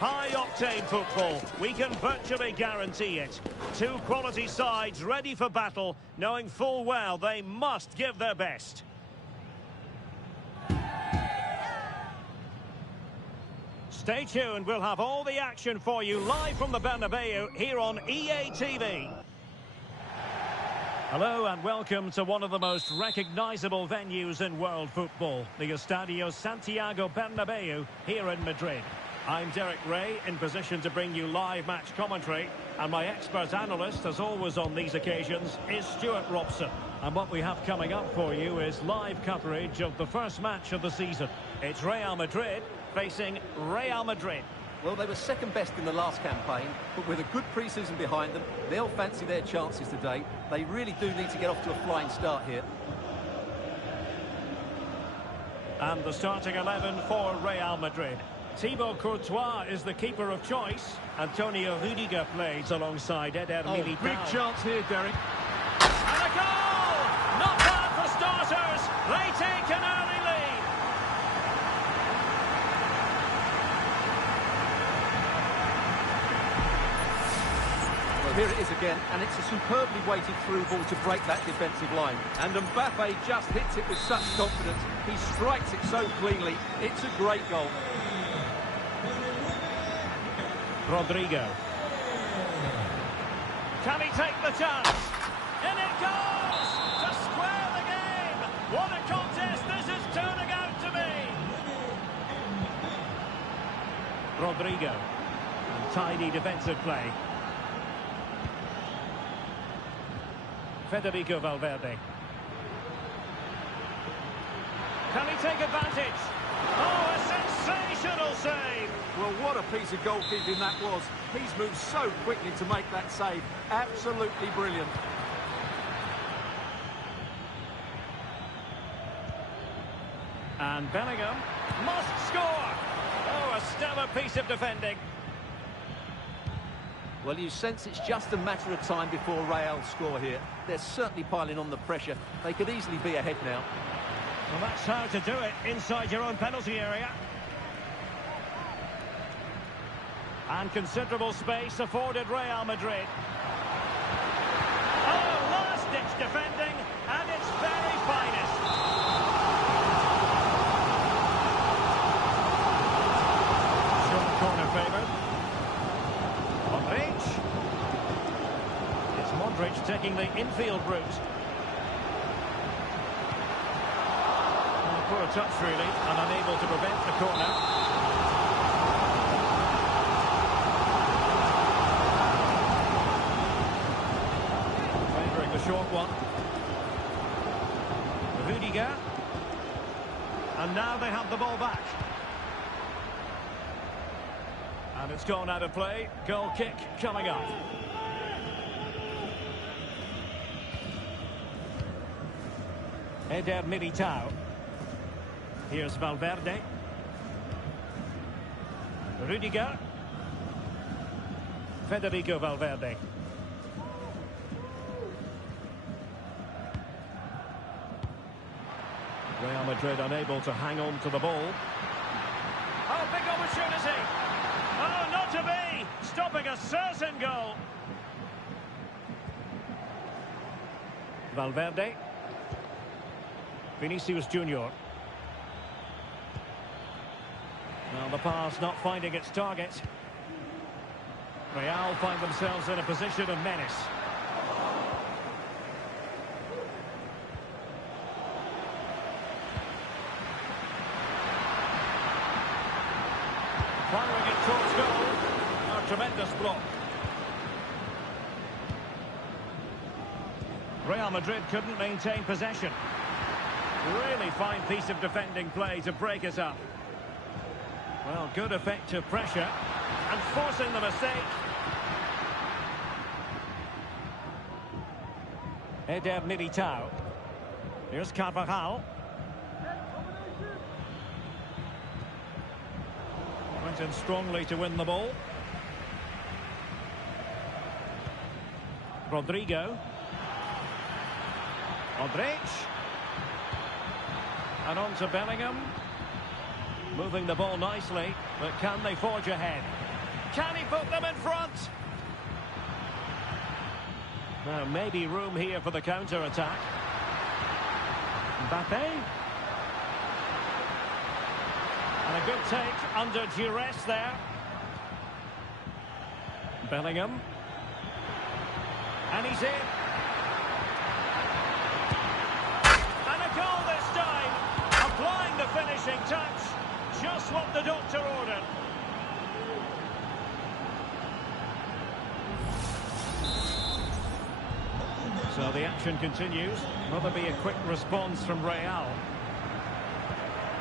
High-octane football. We can virtually guarantee it. Two quality sides ready for battle, knowing full well they must give their best. Stay tuned, we'll have all the action for you live from the Bernabeu here on EA TV. Hello and welcome to one of the most recognisable venues in world football, the Estadio Santiago Bernabeu here in Madrid. I'm Derek Ray, in position to bring you live match commentary, and my expert analyst, as always on these occasions, is Stuart Robson. And what we have coming up for you is live coverage of the first match of the season. It's Real Madrid facing Real Madrid. Well, they were second best in the last campaign, but with a good pre-season behind them, they'll fancy their chances today. They really do need to get off to a flying start here. And the starting 11 for Real Madrid. Thibaut Courtois is the keeper of choice. Antonio Rudiger plays alongside Eder Militao. Big chance here, Derek. And a goal! Not bad for starters. They take an early lead. Well, here it is again, and it's a superbly weighted through ball to break that defensive line. And Mbappe just hits it with such confidence. He strikes it so cleanly. It's a great goal. Rodrigo. Can he take the chance? In it goes! To square the game! What a contest this is turning out to be! Rodrigo. And tidy defensive play. Federico Valverde. Can he take advantage? Oh, a sensational save! Well, what a piece of goalkeeping that was. He's moved so quickly to make that save. Absolutely brilliant. And Bellingham must score! Oh, a stellar piece of defending. Well, you sense it's just a matter of time before Real score here. They're certainly piling on the pressure. They could easily be ahead now. Well, that's how to do it inside your own penalty area. And considerable space afforded Real Madrid. Oh, last-ditch defending, and its very finest. Short corner favoured. Modric. It's Modric taking the infield route. Poor touch, really, and unable to prevent the corner. Short one. Rudiger. And now they have the ball back. And it's gone out of play. Goal kick coming up. Eder Militao. Here's Valverde. Rudiger. Federico Valverde. Real Madrid unable to hang on to the ball. Oh, big opportunity! Oh, not to be! Stopping a certain goal. Valverde. Vinicius Junior. Now the pass not finding its target. Real find themselves in a position of menace. Firing it towards goal. A tremendous block. Real Madrid couldn't maintain possession. Really fine piece of defending play to break us up. Well, good effective pressure. And forcing the mistake. Eder Militao. Here's Carvajal. Went in strongly to win the ball. Rodrigo. Modric. And on to Bellingham. Moving the ball nicely, but can they forge ahead? Can he put them in front? Now, maybe room here for the counter-attack. Mbappe. And a good take under duress there. Bellingham. And he's in. And a goal this time. Applying the finishing touch. Just what the doctor ordered. So the action continues. Will there be a quick response from Real?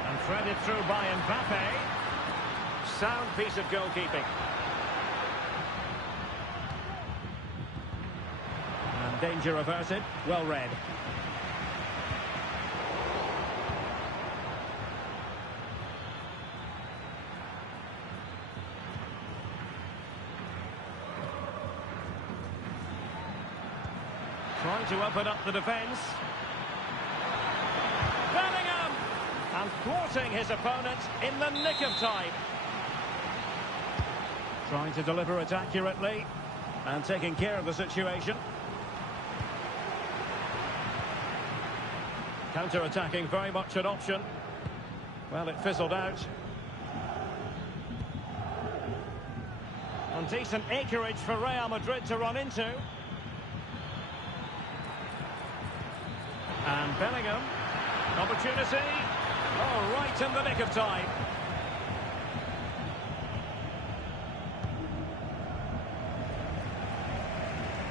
And threaded through by Mbappe. Sound piece of goalkeeping. And danger averted. Well read. Trying to open up the defence. Bellingham! And thwarting his opponent in the nick of time. Trying to deliver it accurately. And taking care of the situation. Counter-attacking very much an option. Well, it fizzled out. And decent acreage for Real Madrid to run into. And Bellingham, opportunity, oh, right in the nick of time.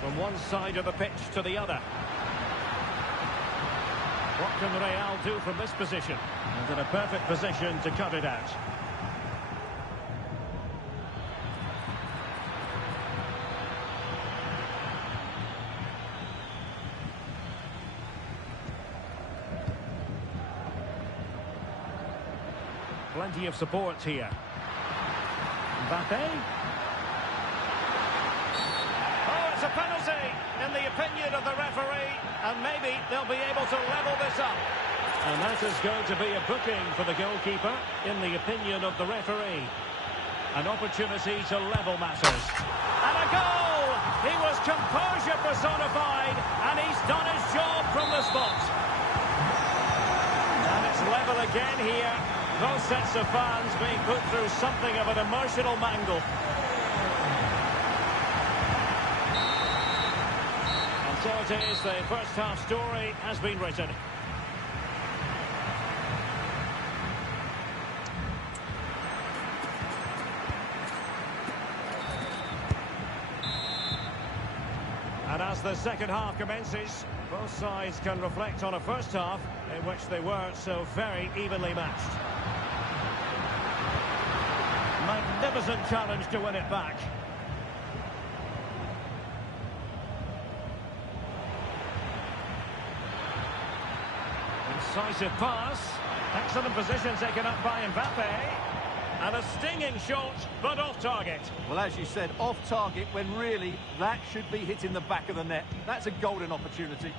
From one side of the pitch to the other. What can Real do from this position? And in a perfect position to cut it out. Plenty of support here. Mbappe. Oh, it's a penalty in the opinion of the referee, and maybe they'll be able to level this up. And that is going to be a booking for the goalkeeper, in the opinion of the referee. An opportunity to level matters. And a goal! He was composure personified, and he's done his job from the spot. And it's level again here. Both sets of fans being put through something of an emotional mangle. And so it is, the first half story has been written. And as the second half commences, both sides can reflect on a first half in which they were so very evenly matched. Magnificent challenge to win it back. Incisive pass. Excellent position taken up by Mbappe. And a stinging shot, but off target. Well, as you said, off target when really that should be hitting the back of the net. That's a golden opportunity.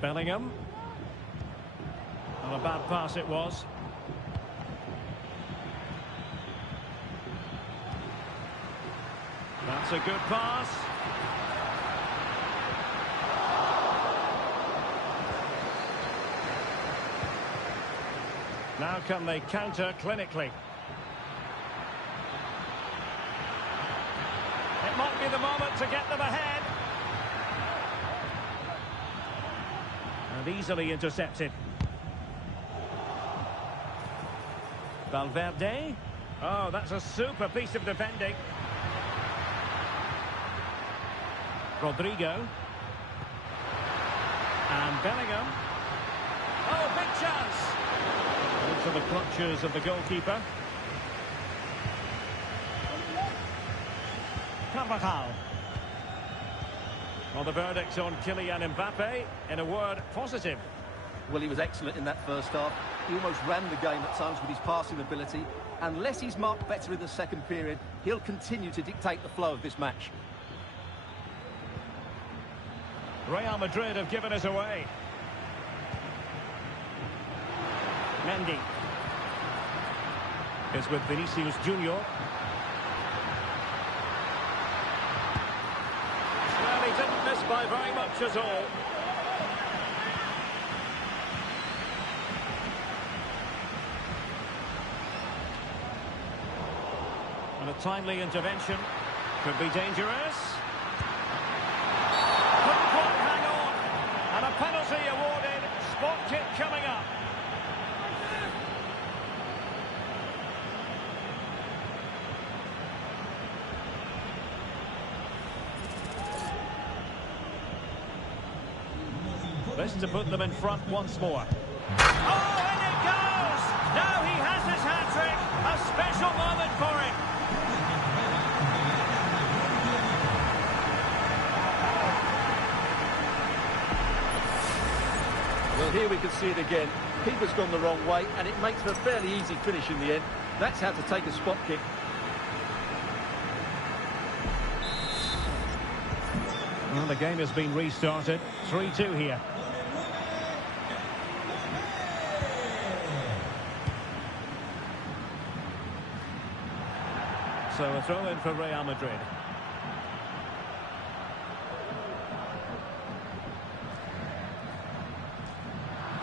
Bellingham. Not a bad pass it was. That's a good pass. Now can they counter clinically? It might be the moment to get them ahead. And easily intercepted. Valverde. Oh, that's a super piece of defending. Rodrigo. And Bellingham. Oh, big chance. Into the clutches of the goalkeeper. Carvajal. Well, the verdict on Kylian Mbappe, in a word, positive. Well, he was excellent in that first half. He almost ran the game at times with his passing ability. Unless he's marked better in the second period, he'll continue to dictate the flow of this match. Real Madrid have given us away. Mendy. It's with Vinicius Junior. Well, he didn't miss by very much at all. And a timely intervention. Could be dangerous. Couldn't quite hang on. And a penalty awarded. Spot kick coming up. This to put them in front once more. Oh, and it goes! Now he has his hat-trick. A special moment for him. Well, here we can see it again. Keeper's gone the wrong way, and it makes for a fairly easy finish in the end. That's how to take a spot kick. Well, the game has been restarted. 3-2 here. So a throw in for Real Madrid.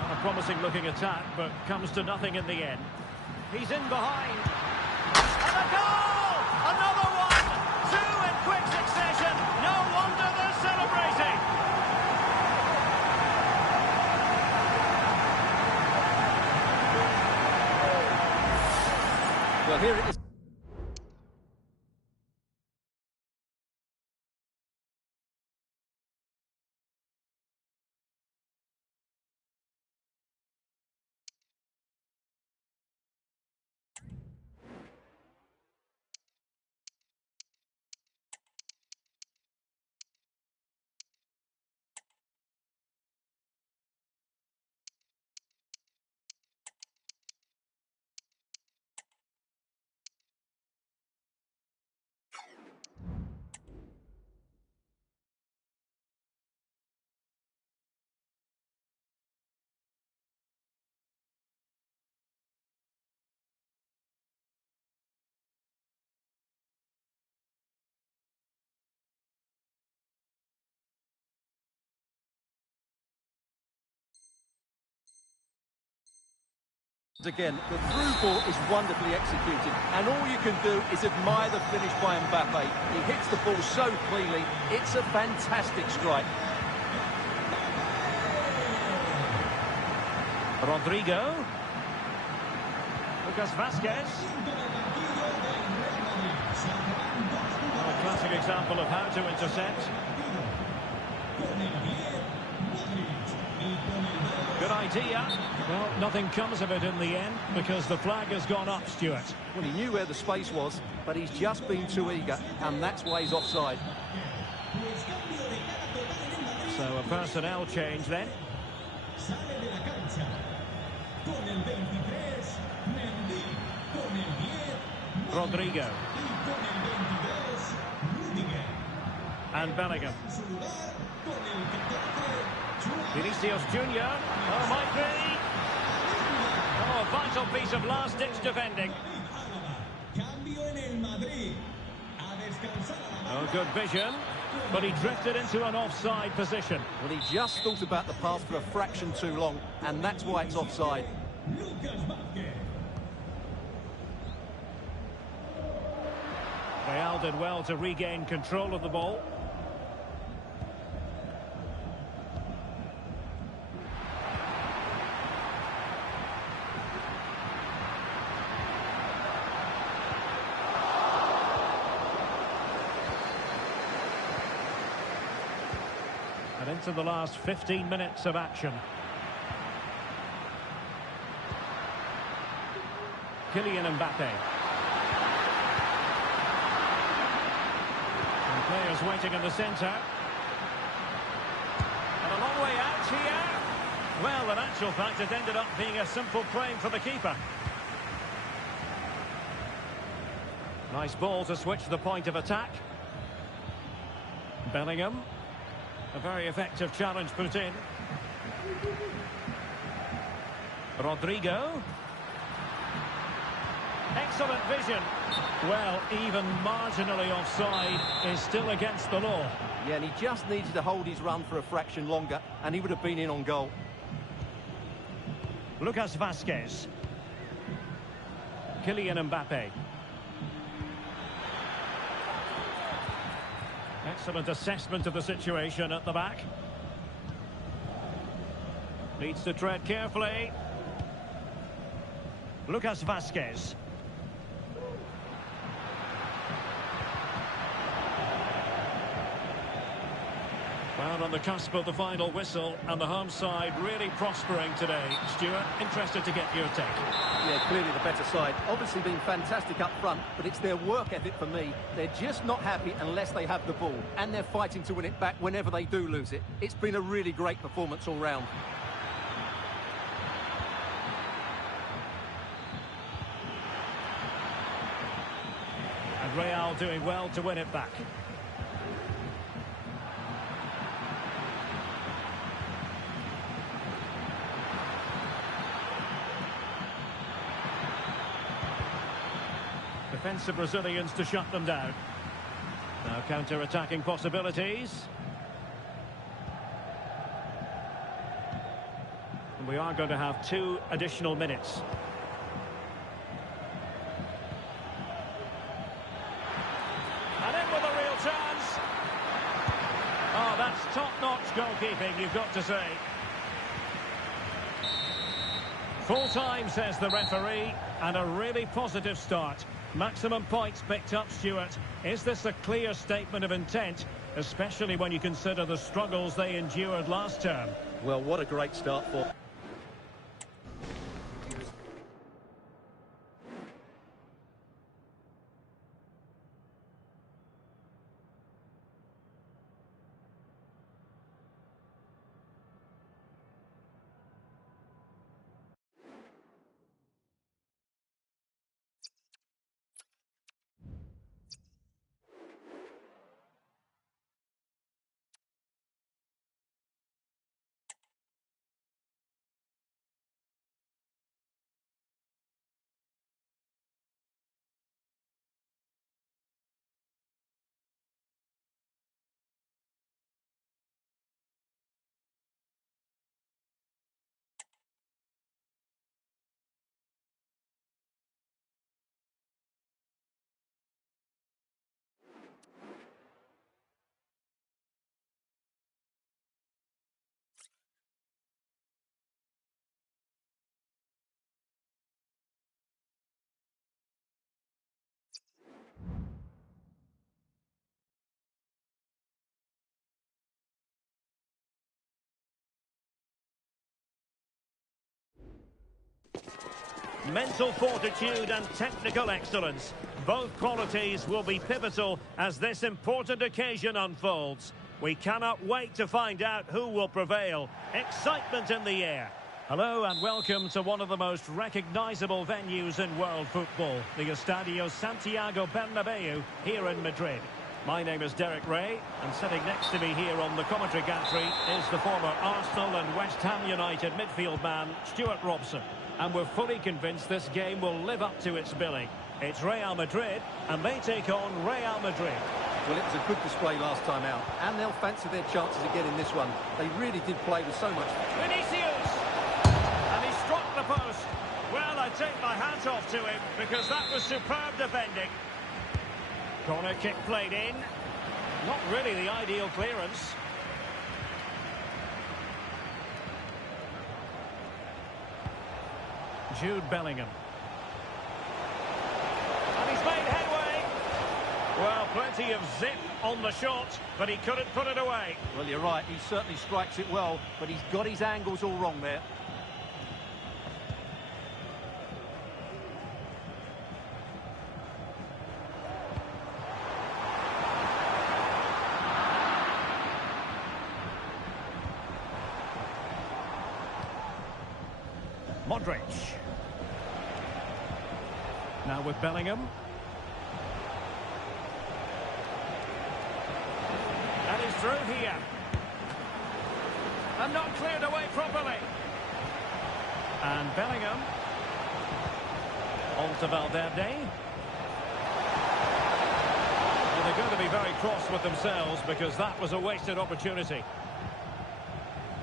A promising looking attack, but comes to nothing in the end. He's in behind. And a goal! Another one! Two in quick succession. No wonder they're celebrating. Well, here it is. Again, the through ball is wonderfully executed, and all you can do is admire the finish by Mbappe. He hits the ball so cleanly, it's a fantastic strike. Rodrigo. Lucas Vasquez. A classic example of how to intercept. Good idea. Well, nothing comes of it in the end because the flag has gone up, Stuart. Well, he knew where the space was, but he's just been too eager, and that's why he's offside. So a personnel change then. Rodrigo. And Bellingham. Vinicius Junior. Oh, might be. Oh, a vital piece of last-ditch defending. Oh, good vision. But he drifted into an offside position. Well, he just thought about the pass for a fraction too long, and that's why it's offside. Real did well to regain control of the ball. And into the last 15 minutes of action. Kylian Mbappe. And players waiting in the centre. And a long way out here. Well, in actual fact, it ended up being a simple frame for the keeper. Nice ball to switch the point of attack. Bellingham. A very effective challenge put in. Rodrigo. Excellent vision. Well, even marginally offside is still against the law. Yeah, and he just needed to hold his run for a fraction longer, and he would have been in on goal. Lucas Vazquez. Kylian Mbappe. Excellent assessment of the situation at the back. Needs to tread carefully. Lucas Vazquez. Well, on the cusp of the final whistle, and the home side really prospering today. Stuart, interested to get your take. Yeah, clearly the better side. Obviously been fantastic up front, but it's their work ethic for me. They're just not happy unless they have the ball, and they're fighting to win it back whenever they do lose it. It's been a really great performance all round. And Real doing well to win it back. Defensive Brazilians to shut them down. Now counter-attacking possibilities. And we are going to have 2 additional minutes. And in with a real chance. Oh, that's top-notch goalkeeping, you've got to say. Full time, says the referee, and a really positive start. Maximum points picked up, Stuart. Is this a clear statement of intent, especially when you consider the struggles they endured last term? Well, what a great start for... Mental fortitude and technical excellence. Both qualities will be pivotal as this important occasion unfolds. We cannot wait to find out who will prevail. Excitement in the air. Hello and welcome to one of the most recognisable venues in world football, the Estadio Santiago Bernabeu here in Madrid. My name is Derek Ray, and sitting next to me here on the commentary gantry is the former Arsenal and West Ham United midfield man, Stuart Robson. And we're fully convinced this game will live up to its billing. It's Real Madrid, and they take on Real Madrid. Well, it was a good display last time out, and they'll fancy their chances again in this one. They really did play with so much... Vinicius! And he struck the post. Well, I take my hat off to him, because that was superb defending. Corner kick played in. Not really the ideal clearance. Jude Bellingham. And he's made headway. Well, plenty of zip on the shot, but he couldn't put it away. Well, you're right, he certainly strikes it well, but he's got his angles all wrong there. Modric. Now with Bellingham. And he's through here. And not cleared away properly. And Bellingham. On to Valverde. Well, they're going to be very cross with themselves because that was a wasted opportunity.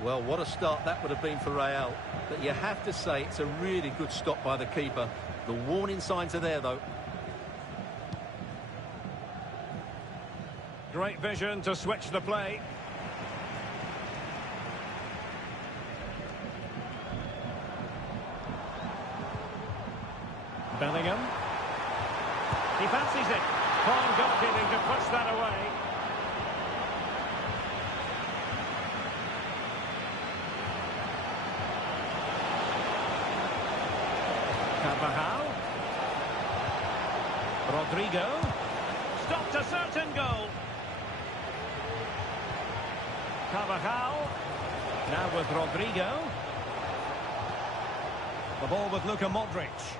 Well, what a start that would have been for Real. But you have to say it's a really good stop by the keeper. The warning signs are there, though. Great vision to switch the play. Bellingham. He fancies it. Fine goalkeeping to push that away. Carvajal. Rodrigo. Stopped a certain goal. Carvajal. Now with Rodrigo. The ball with Luka Modric.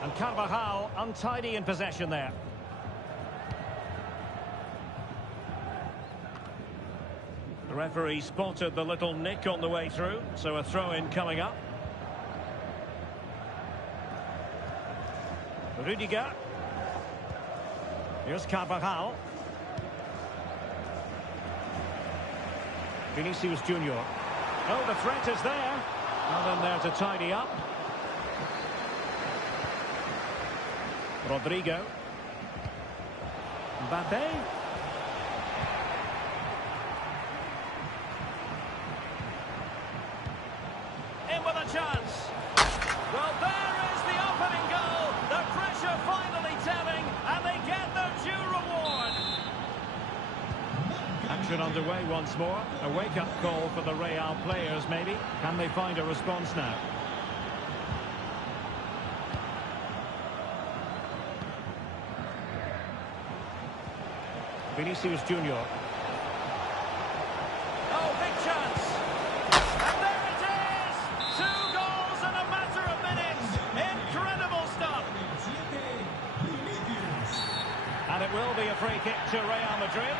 And Carvajal untidy in possession there. The referee spotted the little nick on the way through, so a throw-in coming up. Rudiger. Here's Carvajal. Vinicius Junior. Oh, the threat is there. Nothing there to tidy up. Rodrigo. Mbappe. In with a chance. Well, there is the opening goal. The pressure finally telling, and they get their due reward. Action underway once more. A wake-up call for the Real players, maybe. Can they find a response now? Vinicius Junior. Oh, big chance. And there it is! 2 goals in a matter of minutes. Incredible stuff. And it will be a free kick to Real Madrid.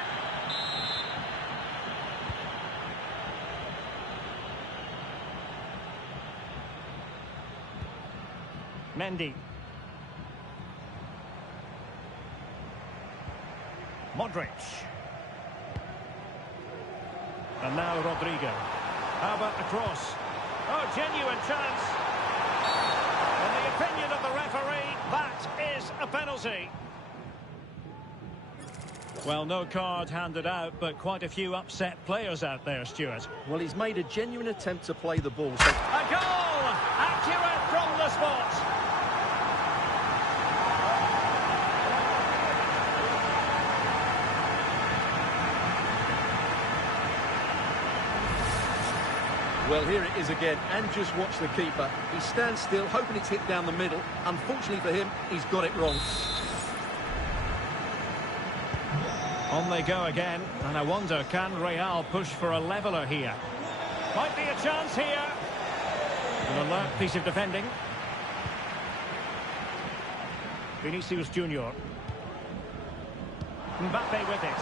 Mendy. Modric. And now Rodrigo. How about the cross? Oh, genuine chance. In the opinion of the referee, that is a penalty. Well, no card handed out, but quite a few upset players out there, Stuart. Well, he's made a genuine attempt to play the ball. So... A goal! Accurate from the spot. Well, here it is again, and just watch the keeper. He stands still, hoping it's hit down the middle. Unfortunately for him, he's got it wrong. On they go again, and I wonder, can Real push for a leveller here? Might be a chance here. An alert piece of defending. Vinicius Junior. Mbappe with it.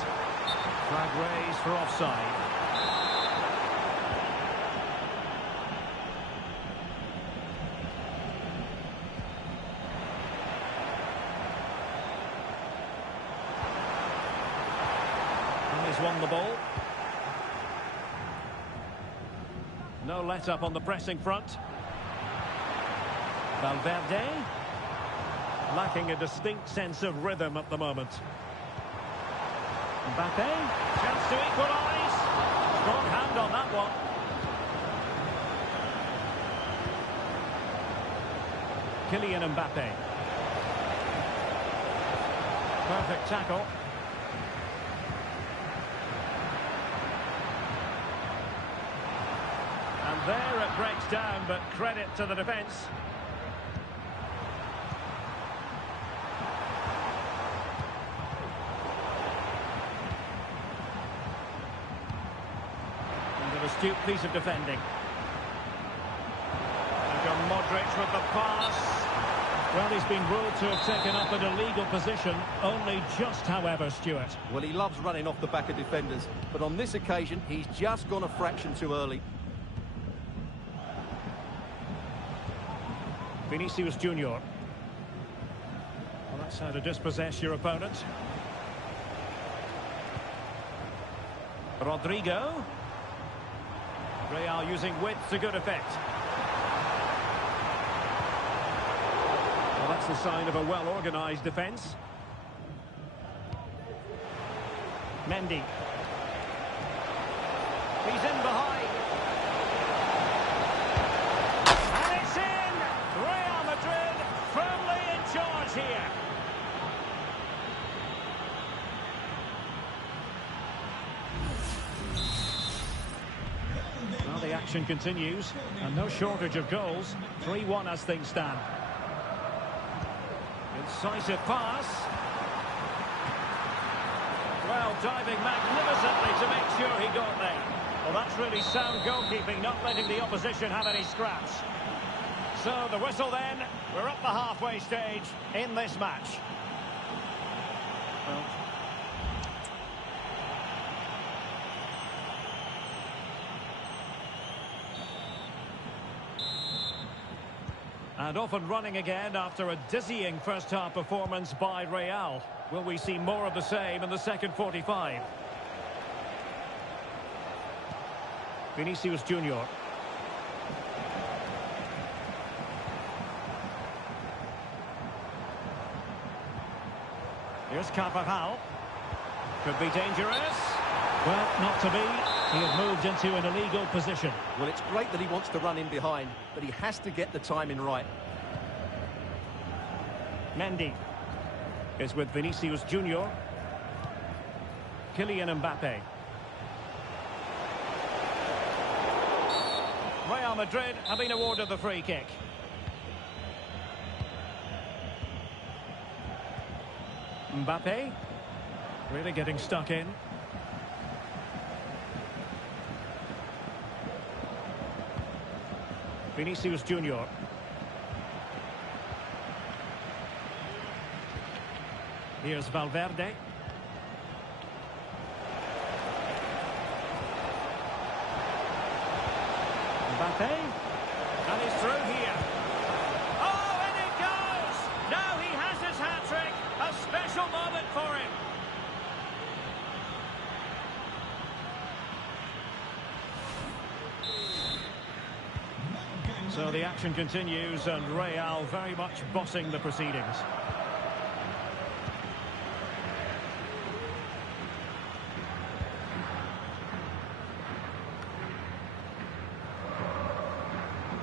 Flag raised for offside. Won the ball. No let-up on the pressing front. Valverde. Lacking a distinct sense of rhythm at the moment. Mbappe. Chance to equalise. Strong hand on that one. Kylian Mbappe. Perfect tackle. There it breaks down, but credit to the defence. And an astute piece of defending. And Modric with the pass. Well, he's been ruled to have taken up an illegal position, only just, however, Stuart. Well, he loves running off the back of defenders, but on this occasion, he's just gone a fraction too early. Vinicius Junior. Well, that's how to dispossess your opponent. Rodrigo. Real using width to good effect. Well, that's the sign of a well-organised defence. Mendy. He's in behind. And it's in! Real Madrid firmly in charge here. Well, the action continues, and no shortage of goals. 3-1 as things stand. Incisive pass. Well, diving magnificently to make sure he got there. Well, that's really sound goalkeeping, not letting the opposition have any scraps. So, the whistle then. We're up the halfway stage in this match. Well, and off and running again after a dizzying first-half performance by Real. Will we see more of the same in the second 45? Vinicius Junior. Here's Carvajal. Could be dangerous. Well, not to be. He has moved into an illegal position. Well, it's great that he wants to run in behind, but he has to get the timing right. Mendy is with Vinicius Junior. Kylian Mbappe. Real Madrid have been awarded the free kick. Mbappe really getting stuck in. Vinicius Junior. Here's Valverde. Mbappe. And he's through here. Oh, and it goes! Now he has his hat-trick. A special moment for him. So the action continues, and Real very much bossing the proceedings.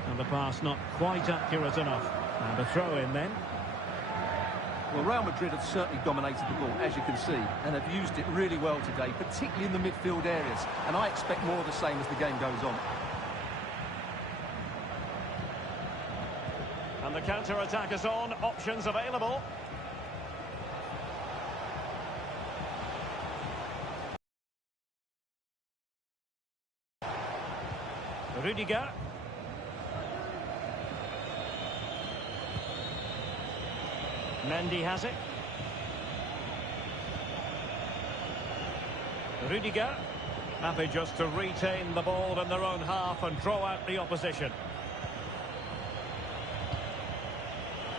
And the pass not quite accurate enough. And a throw in then. Well, Real Madrid have certainly dominated the ball, as you can see, and have used it really well today, particularly in the midfield areas. And I expect more of the same as the game goes on. And the counter-attack is on. Options available. Rudiger. Mendy has it. Rudiger. Happy just to retain the ball in their own half and draw out the opposition.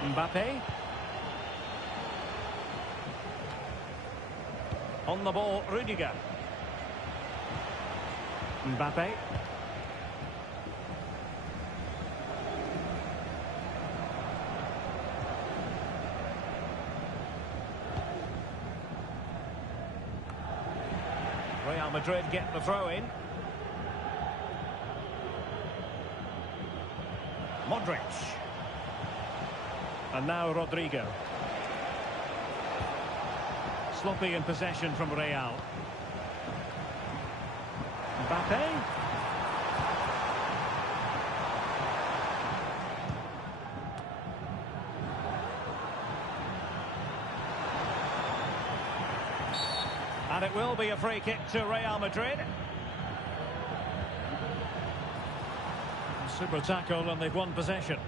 Mbappe. On the ball, Rudiger. Mbappe. Real Madrid get the throw in. Modric. And now Rodrigo. Sloppy in possession from Real. Mbappe. And it will be a free kick to Real Madrid. Super tackle, and they've won possession.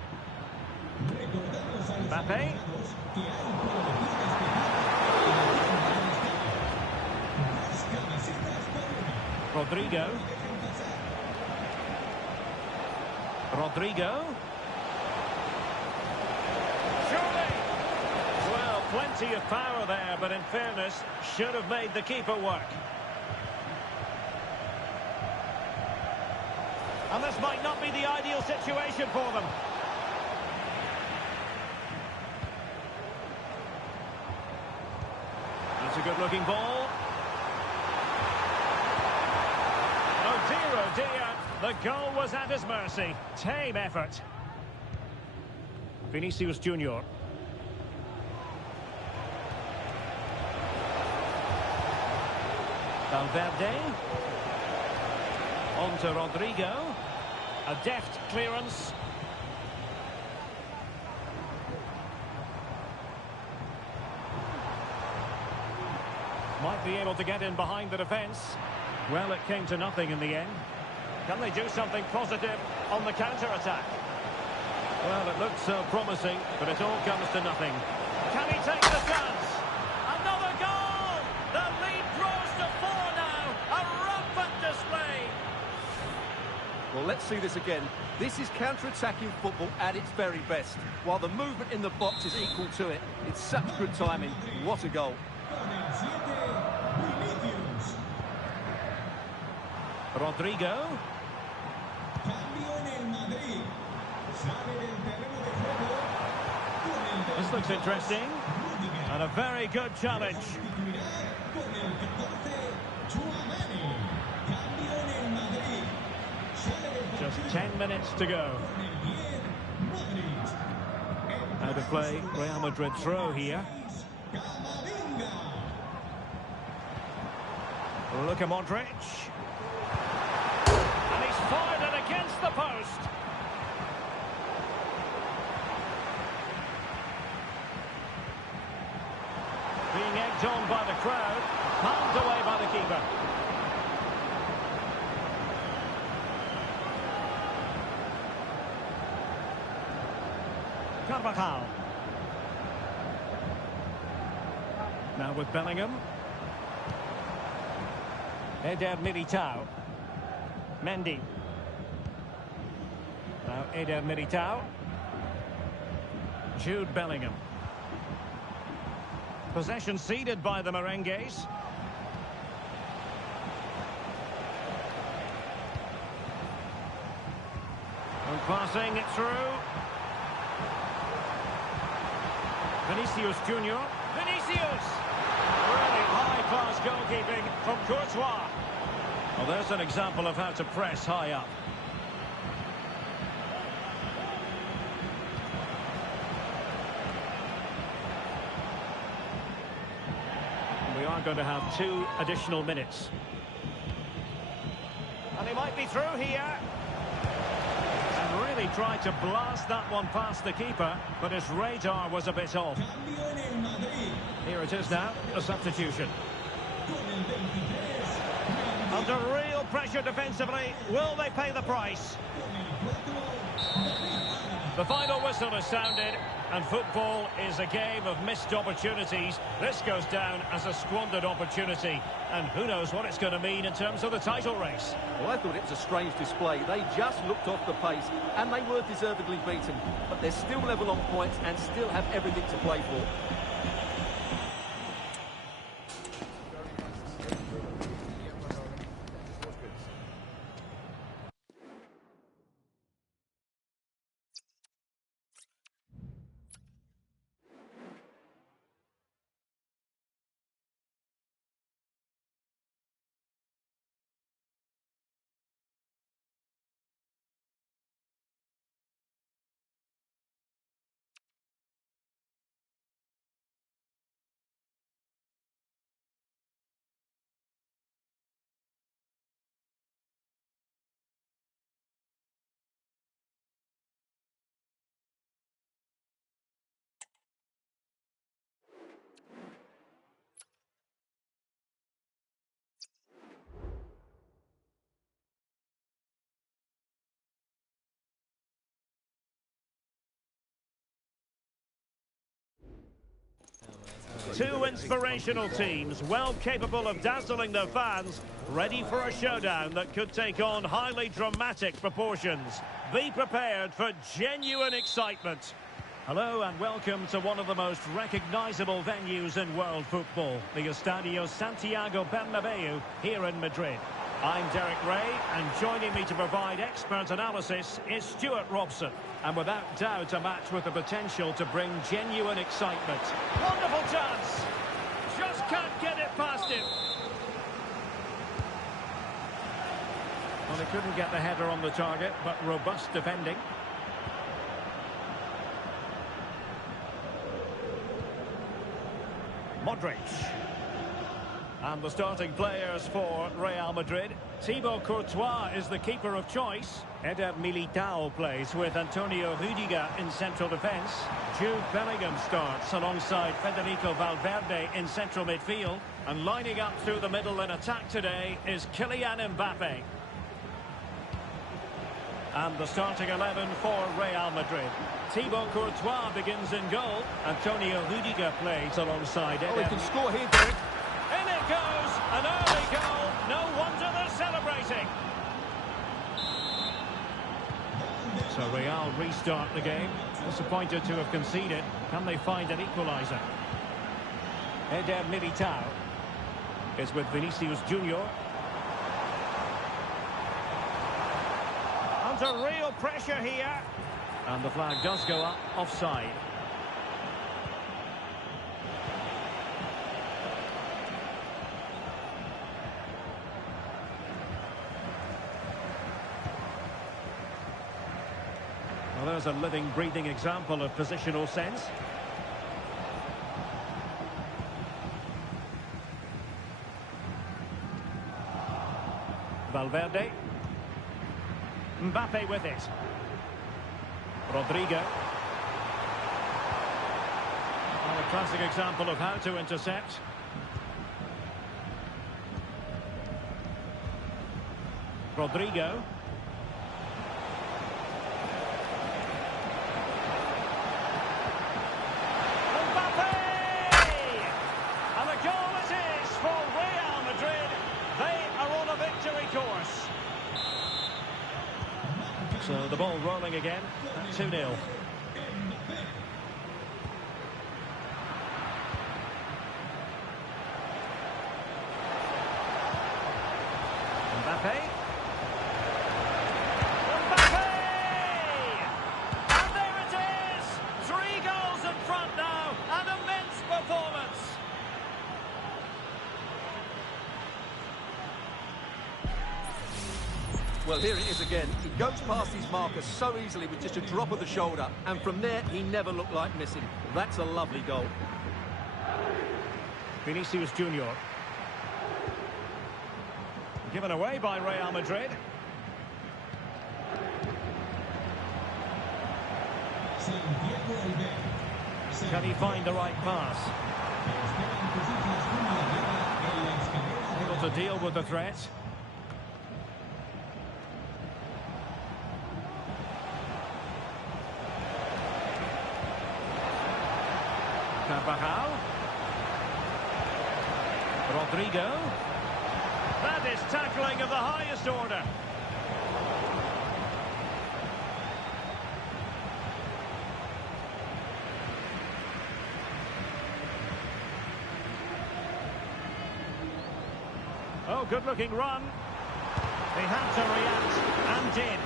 Mbappe. Rodrigo. Plenty of power there, but in fairness, should have made the keeper work. And this might not be the ideal situation for them. That's a good-looking ball. Oh dear, the goal was at his mercy. Tame effort. Vinicius Junior. Valverde. On to Rodrigo. A deft clearance. Might be able to get in behind the defence. Well, it came to nothing in the end. Can they do something positive on the counter-attack? Well, it looked so promising, but it all comes to nothing. Can he take the chance? Another goal! The lead grows to 4 now. A rampant display. Well, let's see this again. This is counter-attacking football at its very best. While the movement in the box is equal to it. It's such good timing. What a goal. Rodrigo. This looks interesting. And a very good challenge. Just 10 minutes to go. Out of play, Real Madrid throw here. Look at Modric. And he's fired it against the post. Being egged on by the crowd. Palmed away by the keeper. Carvajal. Now with Bellingham. Eder Militao. Mendy. Now Eder Militao. Jude Bellingham. Possession ceded by the Merengues. And passing it through. Vinicius Junior. Vinicius! Really high-class goalkeeping from Courtois. Well, there's an example of how to press high up. We are going to have 2 additional minutes. And he might be through here. And really tried to blast that one past the keeper, but his radar was a bit off. Here it is now, a substitution. Under real pressure defensively, will they pay the price? The final whistle has sounded, and football is a game of missed opportunities. This goes down as a squandered opportunity, and who knows what it's going to mean in terms of the title race. Well, I thought it was a strange display. They just looked off the pace, and they were deservedly beaten. But they're still level on points and still have everything to play for. Two inspirational teams, well capable of dazzling their fans, ready for a showdown that could take on highly dramatic proportions. Be prepared for genuine excitement. Hello and welcome to one of the most recognisable venues in world football, the Estadio Santiago Bernabeu here in Madrid. I'm Derek Ray, and joining me to provide expert analysis is Stuart Robson. And without doubt, a match with the potential to bring genuine excitement. Wonderful chance! Just can't get it past him. Well, he couldn't get the header on the target, but robust defending. Modric. And the starting players for Real Madrid. Thibaut Courtois is the keeper of choice. Eder Militao plays with Antonio Rudiger in central defence. Jude Bellingham starts alongside Federico Valverde in central midfield. And lining up through the middle in attack today is Kylian Mbappe. And the starting 11 for Real Madrid. Thibaut Courtois begins in goal. Antonio Rudiger plays alongside Eder. Oh, he can score here, Derek. In it goes! An early goal! No wonder they're celebrating! So Real restart the game. Disappointed to have conceded. Can they find an equaliser? Eder Militao is with Vinicius Junior. Under real pressure here. And the flag does go up, offside. Well, there's a living, breathing example of positional sense. Valverde. Mbappe with it. Rodrigo. Well, a classic example of how to intercept. Rodrigo. Mbappe! And a goal it is for Real Madrid. They are on a victory course. So the ball rolling again at 2-0. Mbappe. Mbappe! And there it is! 3 goals in front now. An immense performance. Well, here it is again. He goes past his marker so easily with just a drop of the shoulder. And from there, he never looked like missing. That's a lovely goal. Vinicius Junior. Given away by Real Madrid. Can he find the right pass? Able to deal with the threat. Carvajal. Rodrigo. That is tackling of the highest order. Oh, good-looking run. He had to react and did.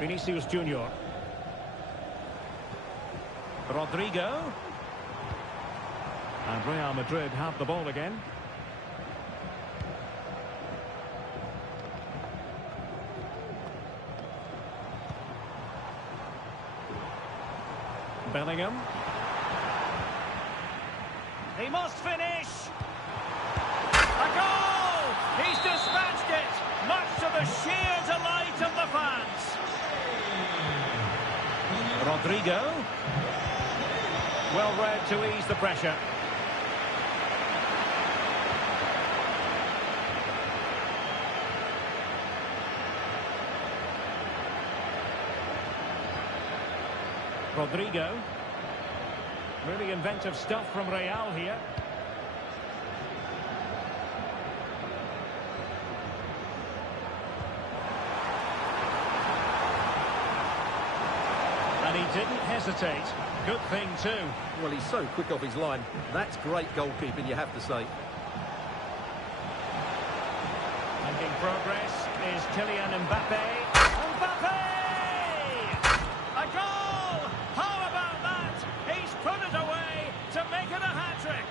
Vinicius Junior. Rodrigo. And Real Madrid have the ball again. Bellingham. He must finish. A goal! He's dispatched it, much to the sheer delight of the fans. Rodrigo. Well read to ease the pressure. Rodrigo. Really inventive stuff from Real here. didn't hesitate. Good thing, too. Well, he's so quick off his line. That's great goalkeeping, you have to say. Making progress is Kylian Mbappe. Mbappe! A goal! How about that? He's put it away to make it a hat-trick.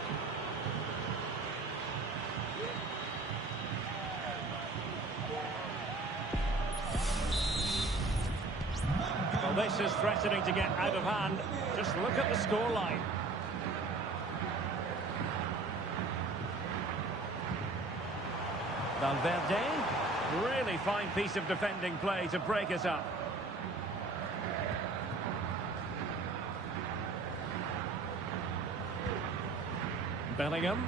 Well, this is threatening to get out of hand. Just look at the scoreline. Valverde, really fine piece of defending play to break us up. Bellingham.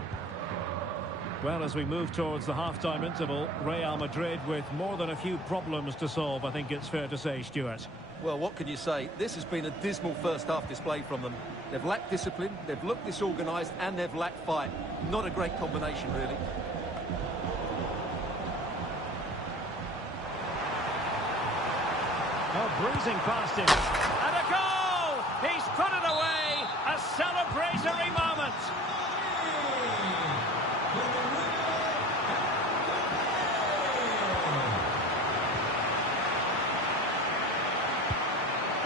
Well, as we move towards the half-time interval, Real Madrid with more than a few problems to solve, I think it's fair to say, Stuart. Well, what can you say? This has been a dismal first-half display from them. They've lacked discipline, they've looked disorganised, and they've lacked fight. Not a great combination, really. Oh, bruising past him. And a goal! He's put it away! A celebratory moment!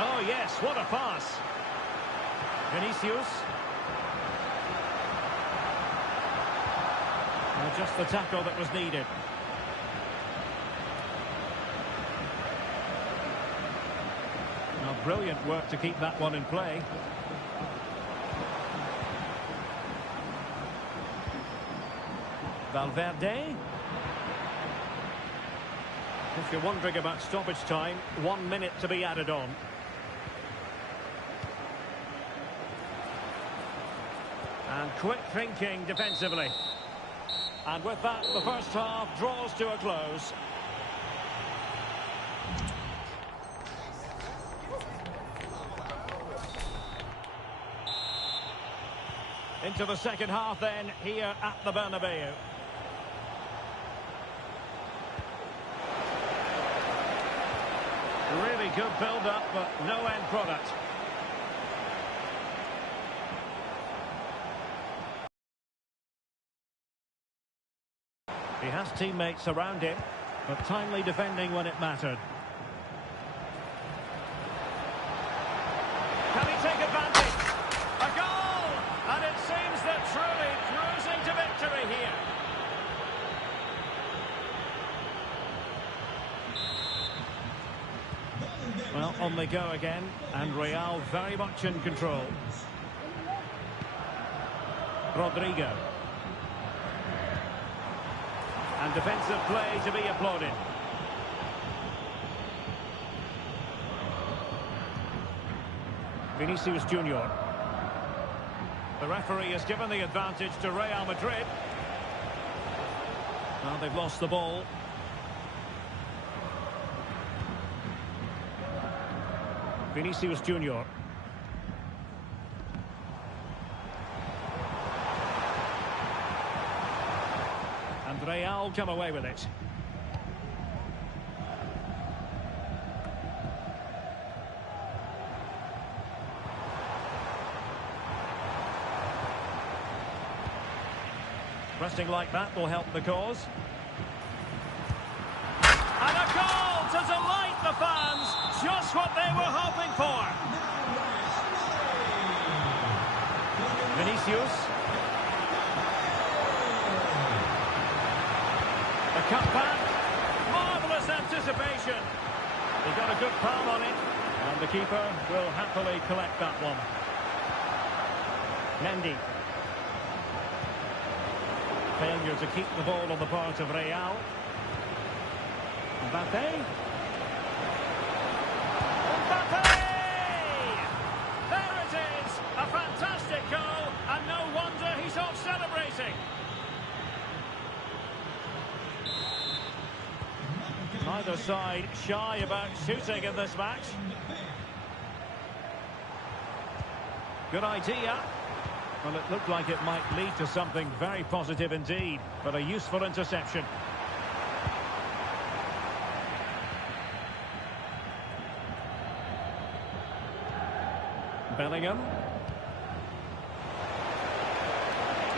Oh, yes, what a pass. Vinicius. Well, just the tackle that was needed. Well, brilliant work to keep that one in play. Valverde. If you're wondering about stoppage time, 1 minute to be added on. And quick thinking defensively. And with that, the first half draws to a close. Into the second half then, here at the Bernabeu. Really good build-up, but no end product. He has teammates around him, but timely defending when it mattered. Can he take advantage? A goal! And it seems they're truly cruising to victory here. Well, on they go again, and Real very much in control. Rodrigo. And defensive play to be applauded. Vinicius Junior. The referee has given the advantage to Real Madrid. Well, they've lost the ball. Vinicius Junior. And Real come away with it. Pressing like that will help the cause. And a goal to delight the fans. Just what they were hoping for. Vinicius. The cutback. Marvellous anticipation. He got a good palm on it. And the keeper will happily collect that one. Mendy. Failure to keep the ball on the part of Real. Mbappe. Mbappe! There it is! A fantastic goal, and no wonder he's off celebrating. Neither side shy about shooting in this match. Good idea. Well, it looked like it might lead to something very positive indeed, but a useful interception. Bellingham.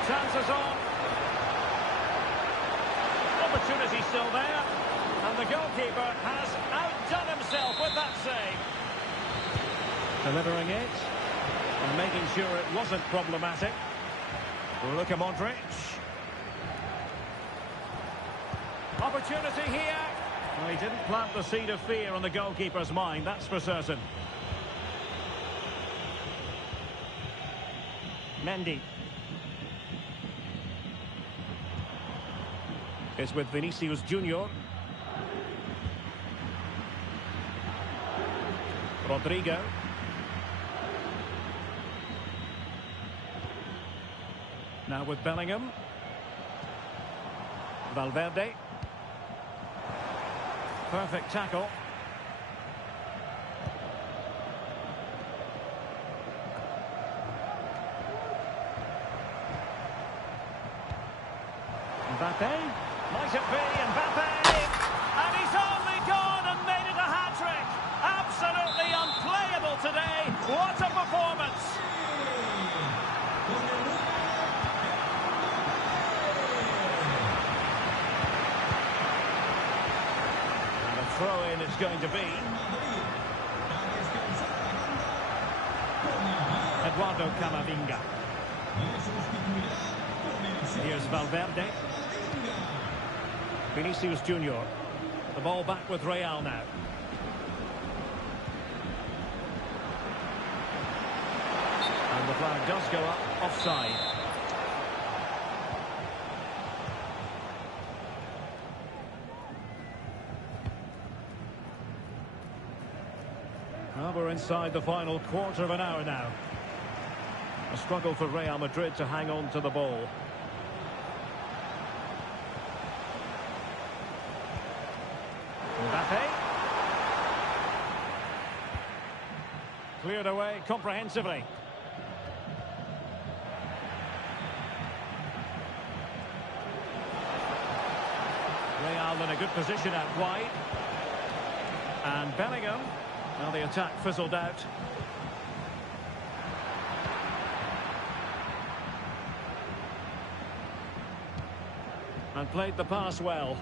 Chances on. Opportunity still there. And the goalkeeper has outdone himself with that save. Delivering it. And making sure it wasn't problematic. Luka Modric. Opportunity here. Well, he didn't plant the seed of fear on the goalkeeper's mind, that's for certain. Mendy. It's with Vinicius Junior. Rodrigo. Now with Bellingham. Valverde. Perfect tackle. Mbappe. Might it be Mbappe? And he's only gone and made it a hat-trick. Absolutely unplayable today. What a performance. And a throw-in it's going to be. Eduardo Camavinga. Here's Valverde. Vinicius Junior. The ball back with Real now. And the flag does go up offside. Well, we're inside the final quarter of an hour now. A struggle for Real Madrid to hang on to the ball. Mbappe. Cleared away comprehensively. Real in a good position out wide. And Bellingham. Now the attack fizzled out. And played the pass well.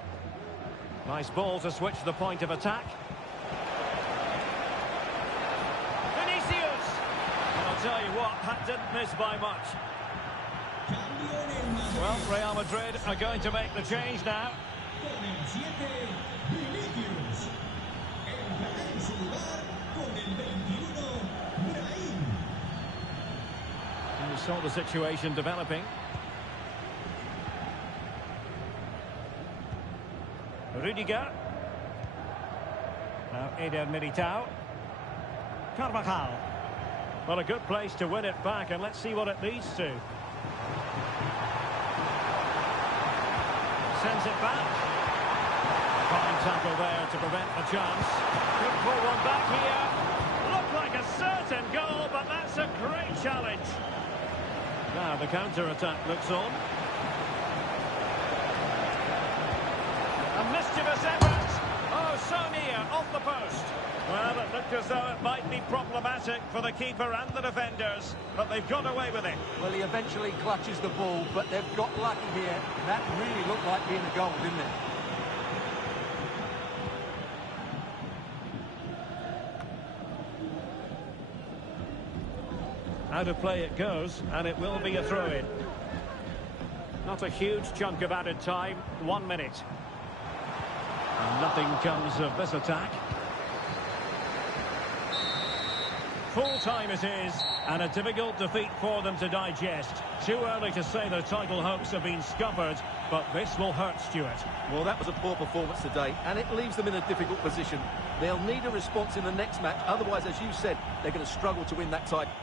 Nice ball to switch the point of attack. Vinicius! And I'll tell you what, that didn't miss by much. Well, Real Madrid are going to make the change now. And we saw the situation developing. Rudiger. Now Eder Militao. Carvajal. Well, a good place to win it back, and let's see what it leads to. Sends it back. Fine tackle there to prevent the chance. Could pull one back here. Looked like a certain goal, but that's a great challenge. Now the counter-attack looks on. A mischievous effort. Oh, so near, off the post. Well, it looked as though it might be problematic for the keeper and the defenders, but they've got away with it. Well, he eventually clutches the ball, but they've got lucky here. That really looked like being a goal, didn't it? Out of play it goes, and it will be a throw-in. Not a huge chunk of added time, 1 minute. And nothing comes of this attack. Full time it is, and a difficult defeat for them to digest. Too early to say their title hopes have been scuppered, but this will hurt, Stuart. Well, that was a poor performance today, and it leaves them in a difficult position. They'll need a response in the next match, otherwise, as you said, they're going to struggle to win that title.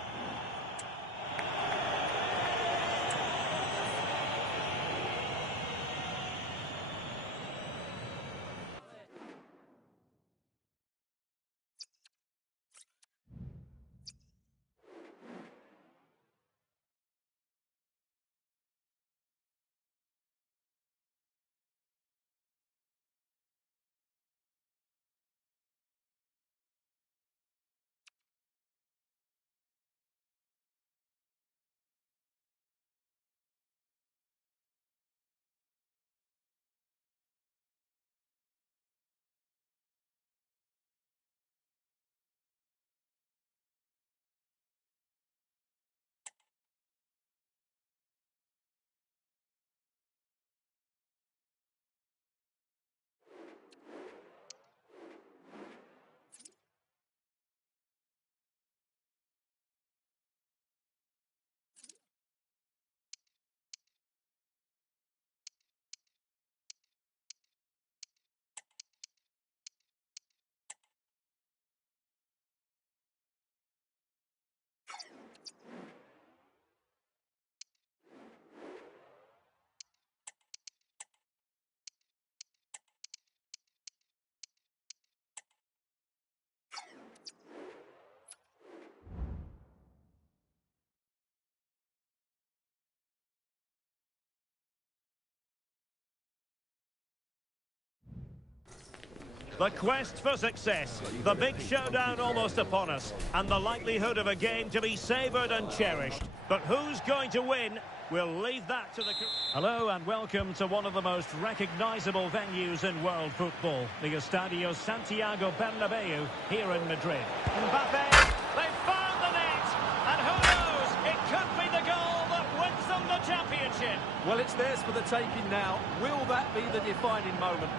The quest for success, the big showdown almost upon us, and the likelihood of a game to be savoured and cherished. But who's going to win? We'll leave that to the... Hello and welcome to one of the most recognisable venues in world football, the Estadio Santiago Bernabeu here in Madrid. Mbappe, they've found the net, and who knows, it could be the goal that wins them the championship. Well, it's theirs for the taking now. Will that be the defining moment?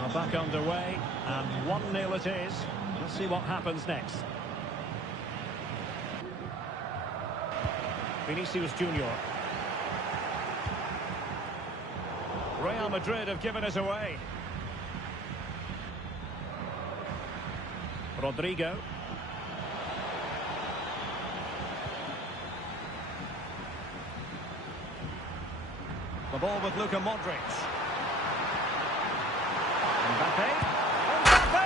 Are back underway, and 1-0 it is. Let's see what happens next. Vinicius Junior. Real Madrid have given us away. Rodrigo. The ball with Luka Modric. Mbappe. Mbappe!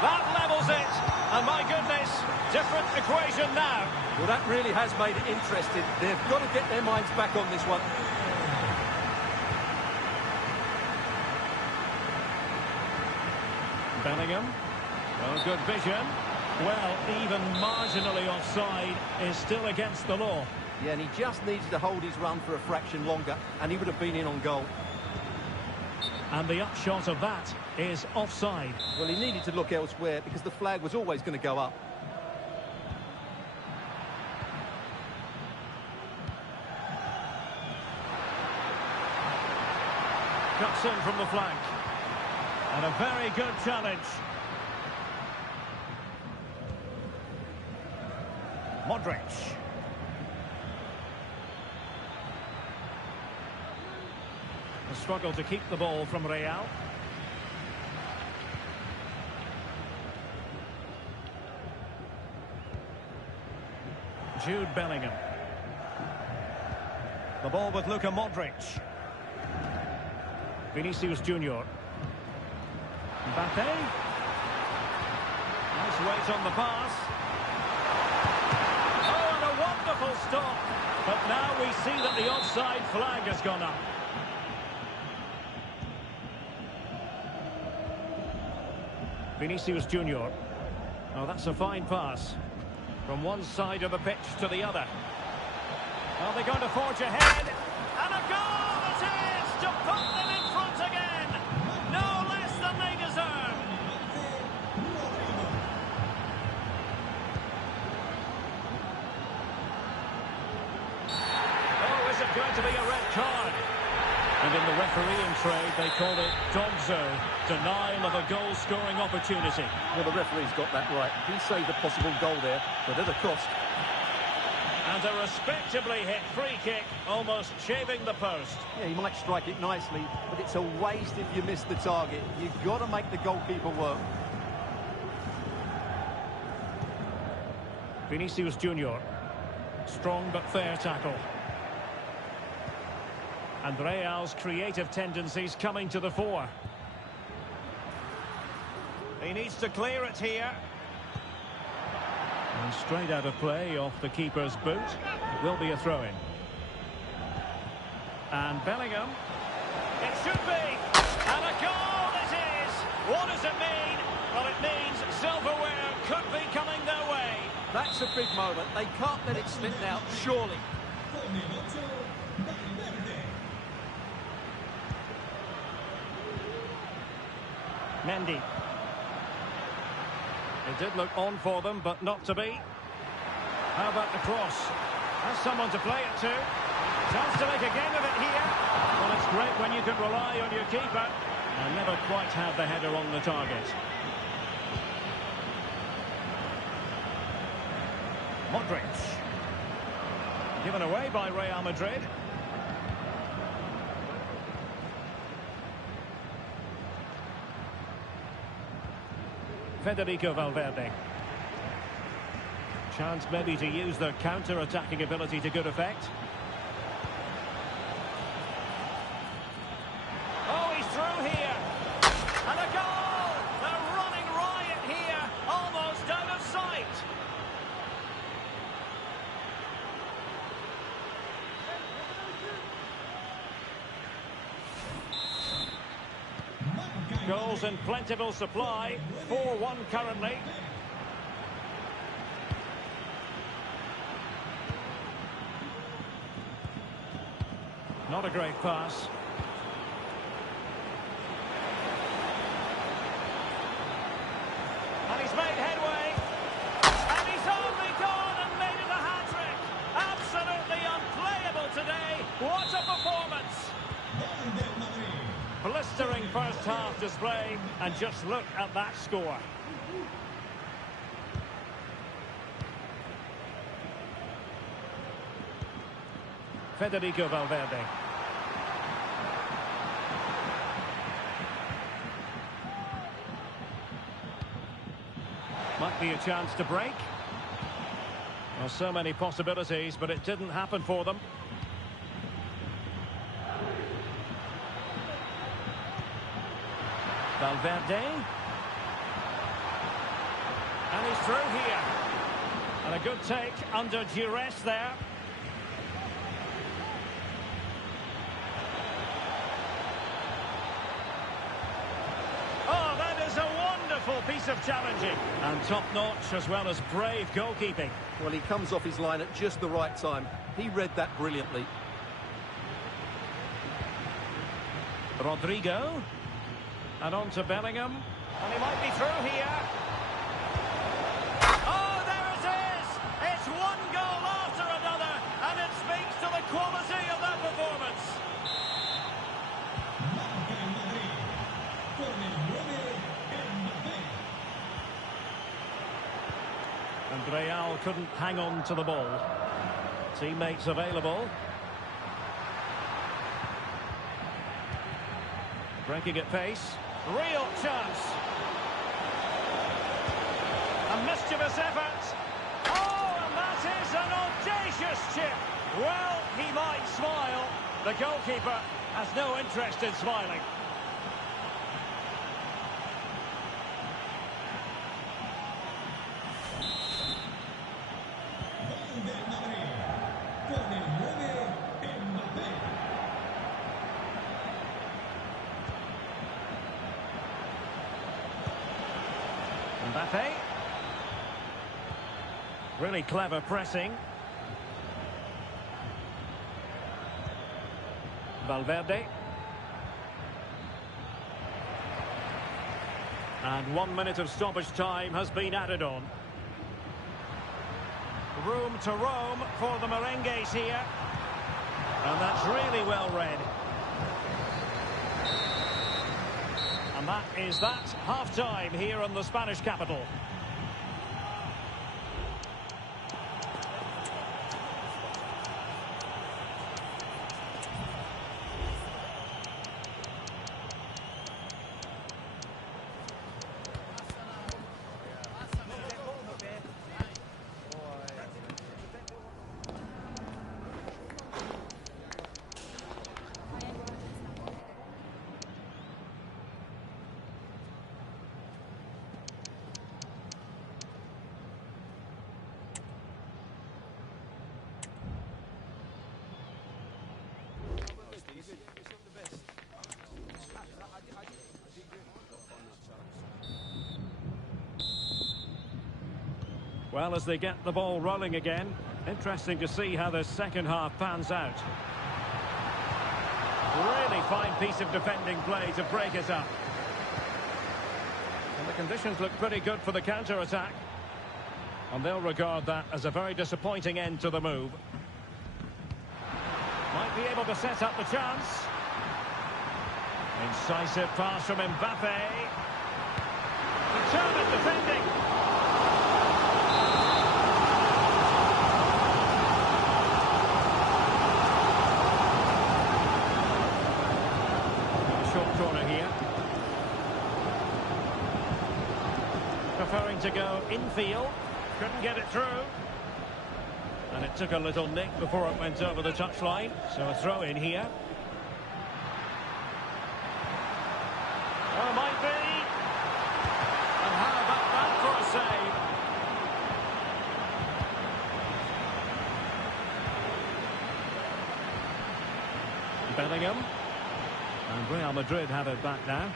That levels it. And my goodness, different equation now. Well, that really has made it interesting. They've got to get their minds back on this one. Bellingham. Oh, good vision. Well, even marginally offside is still against the law. Yeah, and he just needed to hold his run for a fraction longer, and he would have been in on goal. And the upshot of that is offside. Well, he needed to look elsewhere because the flag was always going to go up. Cuts in from the flank. And a very good challenge. Modric. A struggle to keep the ball from Real. Jude Bellingham. The ball with Luka Modric. Vinicius Junior. Mbappe. Nice weight on the pass. Oh, and a wonderful stop. But now we see that the offside flag has gone up. Vinicius Junior. Oh, that's a fine pass. From one side of the pitch to the other. Are they going to forge ahead? And a goal it is to put them in front again. No less than they deserve. Oh, is it going to be a red card? And in the refereeing trade, they call it dogzo, denial of a goal-scoring opportunity. Well, the referee's got that right. He saved a possible goal there, but at a cost. And a respectably hit free kick, almost shaving the post. Yeah, he might strike it nicely, but it's a waste if you miss the target. You've got to make the goalkeeper work. Vinicius Junior. Strong but fair tackle. And Real's creative tendencies coming to the fore. He needs to clear it here. And straight out of play off the keeper's boot. It will be a throw-in. And Bellingham. It should be. And a goal it is. What does it mean? Well, it means silverware could be coming their way. That's a big moment. They can't let it slip now, surely. Mendy. It did look on for them, but not to be. How about the cross? Has someone to play it to. Chance to make a game of it here. Well, it's great when you can rely on your keeper and never quite have the header on the target. Modric. Given away by Real Madrid. Federico Valverde. Chance maybe to use their counter-attacking ability to good effect. Oh, he's through here. And a goal! They're running riot here, almost out of sight. Goals in plentiful supply. 4-1 currently. Not a great pass. And he's made headway. And he's only gone and made it a hat-trick. Absolutely unplayable today. What a performance. Blistering first half display. And just look at that score. Federico Valverde. Might be a chance to break. Well, so many possibilities, but it didn't happen for them. Valverde. And he's through here. And a good take under duress there. Piece of challenging and top-notch as well as brave goalkeeping. Well, he comes off his line at just the right time. He read that brilliantly. Rodrigo. And on to Bellingham. And he might be through here. Oh, there it is! It's one goal after another, and it speaks to the quality of that performance. And Real couldn't hang on to the ball. Teammates available. Breaking at pace. Real chance. A mischievous effort. Oh, and that is an audacious chip. Well, he might smile. The goalkeeper has no interest in smiling. Mbappe. Really clever pressing. Valverde. And 1 minute of stoppage time has been added on. Room to roam for the Merengues here. And that's really well read. And that is that half-time here in the Spanish capital. Well, as they get the ball rolling again, interesting to see how the second half pans out. Really fine piece of defending play to break it up. And the conditions look pretty good for the counter-attack. And they'll regard that as a very disappointing end to the move. Might be able to set up the chance. Incisive pass from Mbappe. Determined defending. Corner here. Preferring to go infield. Couldn't get it through. And it took a little nick before it went over the touchline. So a throw in here. Oh, might be. And how about that for a save? Bellingham. And Real Madrid have it back now.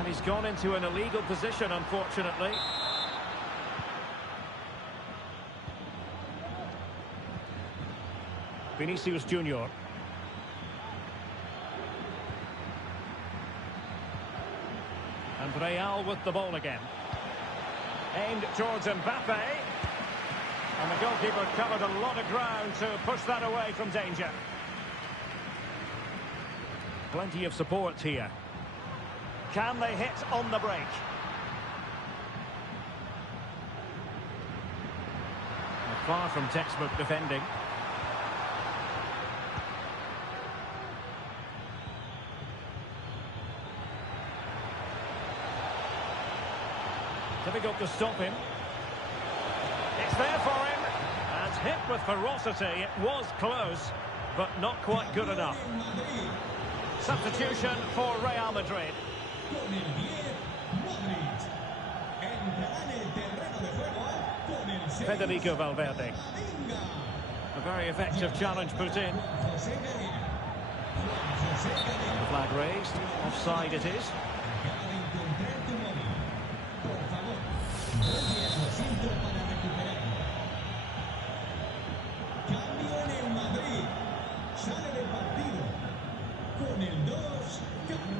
And he's gone into an illegal position, unfortunately. Vinicius Junior. And Real with the ball again. Aimed towards Mbappe. And the goalkeeper covered a lot of ground to push that away from danger. Plenty of support here. Can they hit on the break? Far from textbook defending. Difficult to stop him. It's there for him. And hit with ferocity. It was close, but not quite good enough. Substitution for Real Madrid. Federico Valverde. A very effective challenge put in. Flag raised. Offside it is.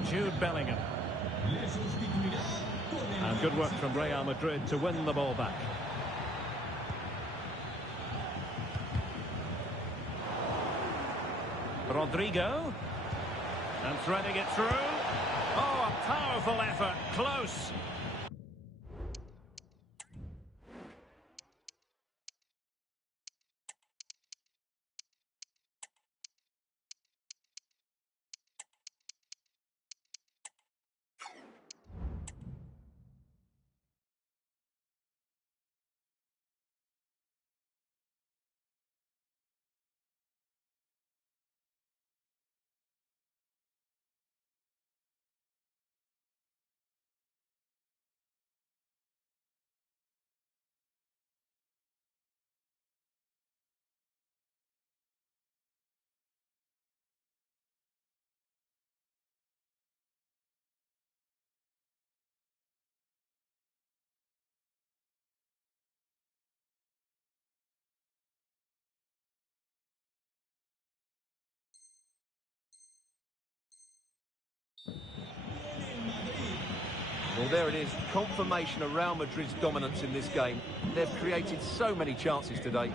Jude Bellingham. And good work from Real Madrid to win the ball back. Rodrigo. And threading it through. Oh, a powerful effort. Close. Well, there it is. Confirmation of Real Madrid's dominance in this game. They've created so many chances today.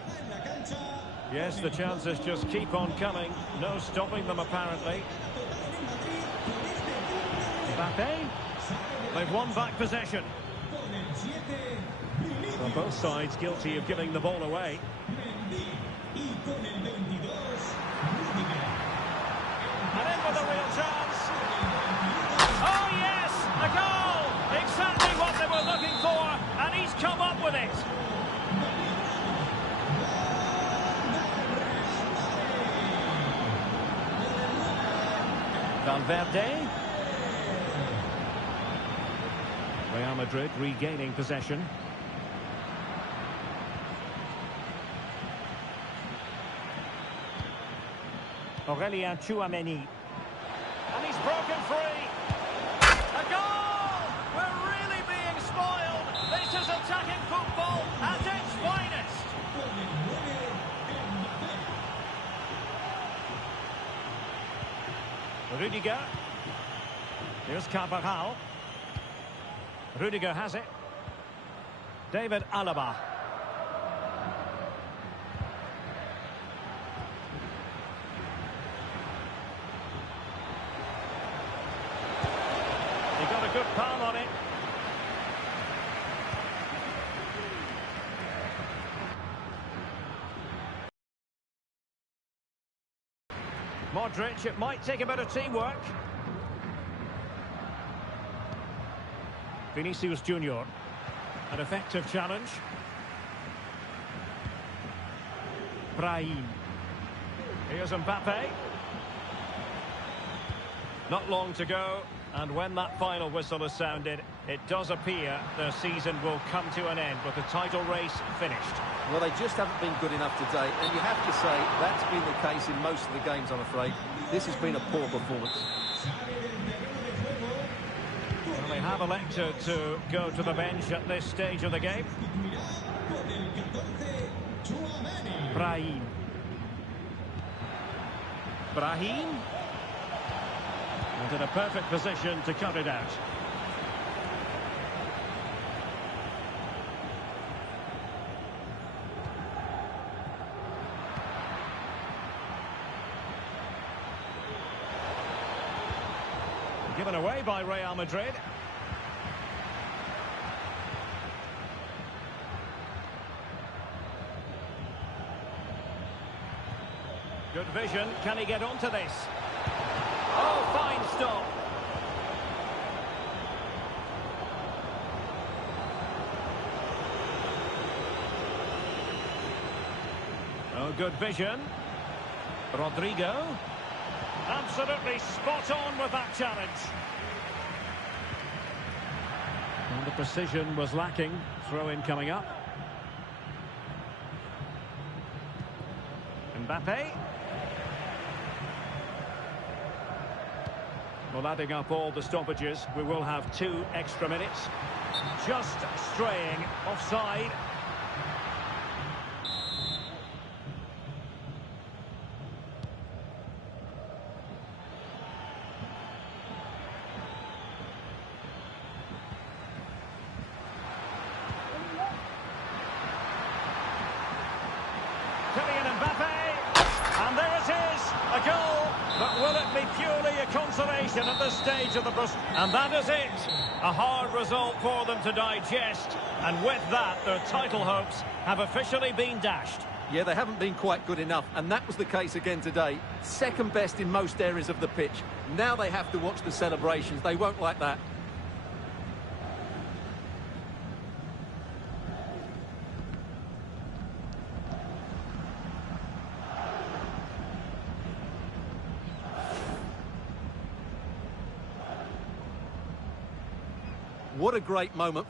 Yes, the chances just keep on coming. No stopping them, apparently. Mbappe. They've won back possession. Well, both sides guilty of giving the ball away. And in with a real chance. Oh, yes! A goal! Exactly what they were looking for, and he's come up with it. Valverde. Real Madrid regaining possession. Aurelien Tchouameni. And he's broken free. A goal! We're really being spoiled. This is attacking football at its finest. Rudiger. Here's Carvajal. Rudiger has it. David Alaba. He got a good palm on it. Modric, it might take a bit of teamwork. Vinicius Junior. An effective challenge. Brahim. Here's Mbappe. Not long to go, and when that final whistle is sounded, it does appear the season will come to an end with the title race finished. Well, they just haven't been good enough today, and you have to say that's been the case in most of the games, I'm afraid. This has been a poor performance. Well, they have elected to go to the bench at this stage of the game. Brahim. And in a perfect position to cut it out. Given away by Real Madrid. Good vision. Can he get onto this? Oh, fine stop. Oh, good vision. Rodrigo. Absolutely spot on with that challenge. And the precision was lacking. Throw-in coming up. Mbappe. Well, adding up all the stoppages, we will have 2 extra minutes. Just straying offside. And there it is, a goal, but will it be purely a consolation at this stage of the process? And that is it, a hard result for them to digest, and with that, their title hopes have officially been dashed. Yeah, they haven't been quite good enough, and that was the case again today. Second best in most areas of the pitch. Now they have to watch the celebrations. They won't like that. What a great moment